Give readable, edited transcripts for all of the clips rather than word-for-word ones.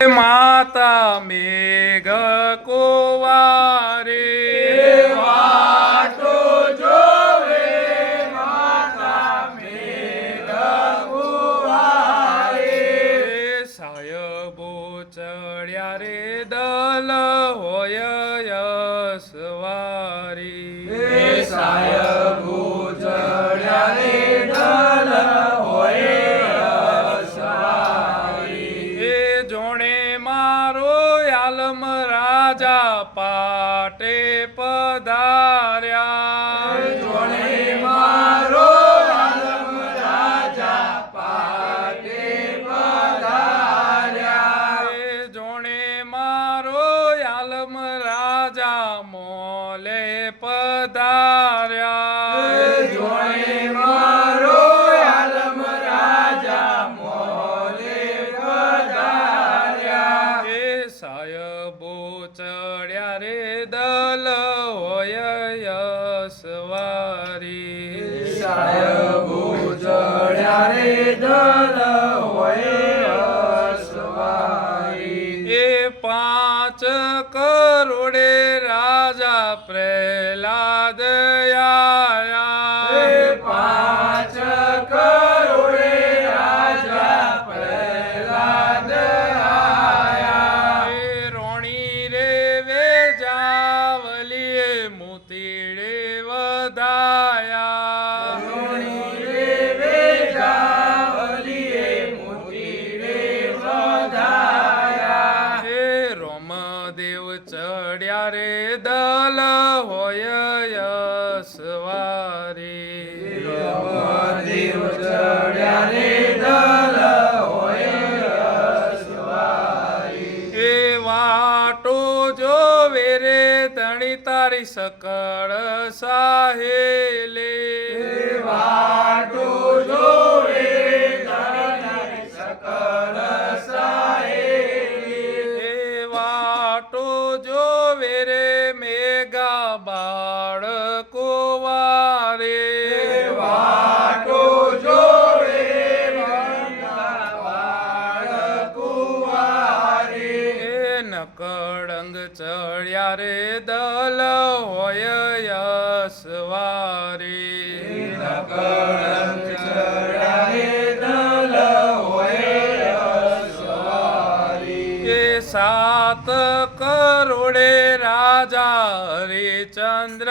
માતા મેઘ કુંવારે વાટો જોવે માતા મેઘ કુંવારે સાયબો ચડ્યા રે દલ હોય યશવારી સાયબો ચડ્યા રે દલ હોય રાજા પાટે પધાર્યા જોણે મારો આલમ રાજા પાટે પધાર્યા જોણે મારો આલમ રાજા મોલે પધાર્યા જોણે મારો આલમ રાજા મોલે પધાર્યા સાયબો ચડ્યા રે દલ હોય યશવારી સાયબો ચડ્યા રે દલ હોય યશવારી એ 5 કરોડે રાજા પ્રહલાદ આયા 5 કરોડે રાજા પ્રહલાદ મોતીડે વધાયા હે રોમદેવ ચડ્યા રે દલ હોય યશવારી દેવ ચડ્યા રે દલ હોય યશવારી એ વાટો જોવે રે તણી તારી સકળ સાહેલે વાટો જોવે તારી સકળ સાહેલી એ વાટો જોવે રે મેઘા બાળકો વારે વાટો જોવે બાળકો વારે નકળંગ ચડ્યા રે દલ હોય યશવારી નકળંગ ચડ્યા રે દલ હોય યશવારી એ 7 કરોડે રાજા હરિચંદ્ર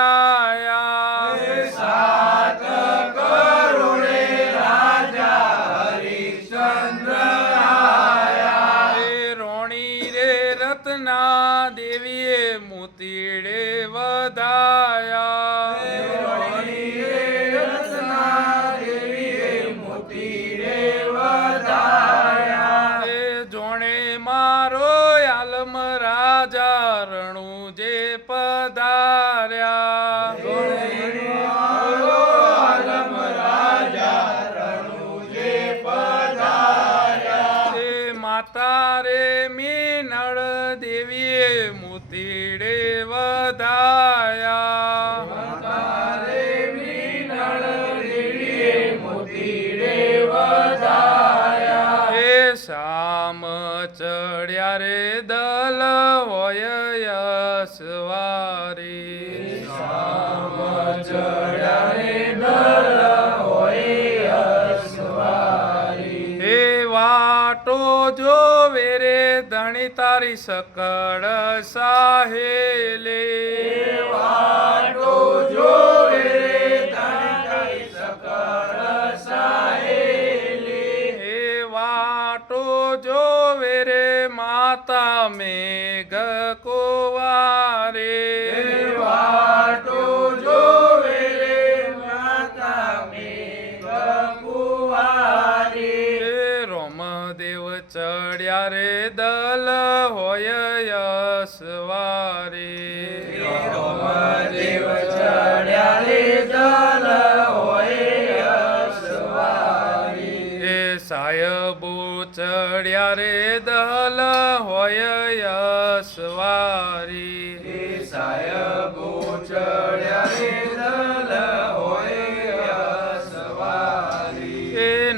આયા 7 કરોડે રાજા હરિશ્ચંદ્ર આયા રોણી રે રત્ના દેવીએ મોતીડે વધાયા જોણે મારો આલમ રાજા રણુ જે પધાર્યા માતા રે મીનળ દેવીએ મોતીડે વધાયા હે શામ ચડ્યા રે દલ હોય યશવારી હે વાટો જોવે રે ધણી તારી સકળ સાહેલે વાટો જોવે તારી સકળ સાહેલી હે વાટો જોવે રે માતા મેઘ કુંવારે વાટો જોવે માતા મેઘ કુંવારી રોમદેવ ચડ્યા રે દલ હોય યશવારી રોમદેવ ચડ્યા રે દલ હોય યશવારી એ સાયબો ચડ્યા રે દલ હોય યશવારી સાયબો ચડ્યા રે દલ હોય યશવારી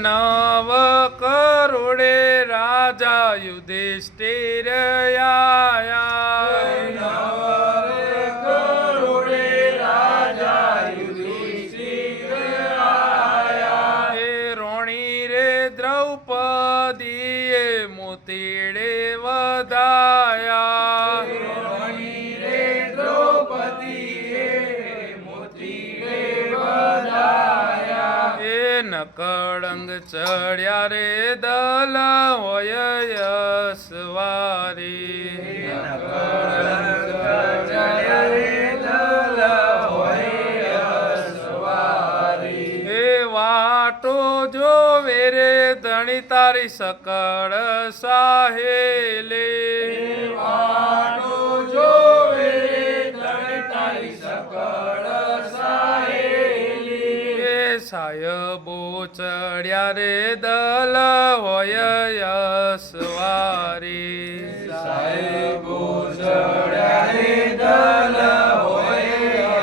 9 કરોડે રાજા યુદ્ધ યુધિષ્ઠિર આયા નવરે કરુણે રાજા યુધિષ્ઠિર આયા. એ રોણી રે દ્રૌપદીએ મોતીડે વધાયા રોણી રે દ્રૌપદીએ મોતીડે વધાયા. એ નકળંગ ચડ્યા રે દલ હોય યશવારી ચડ્યા રે દલ હોય અસવારી. એ વાટો જોવે રે ધણી તારી સકળ સાહેલે વાટો જોવે રે ધણી તારી સકળ સાહેલી. એ સાયબો ચડ્યા રે દલ હોય યશવારી સાહેબો ચડ્યા રે દલ હોય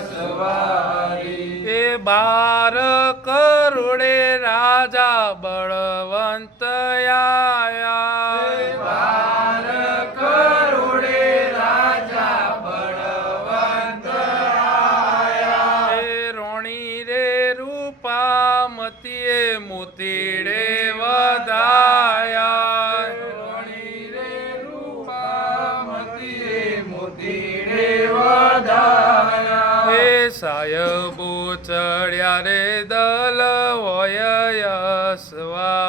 અસવારી. એ 12 કરોડે રાજા બળવંત આયા 12 કરોડે રાજા બળવંત આયા. એ રોણી રે રૂપામતીએ મોતીડે વધાયા રોણી રે રૂપામતીએ મોતીડે વધાયા. એ સાયબો ચડ્યા રે દલ હોય યશવારી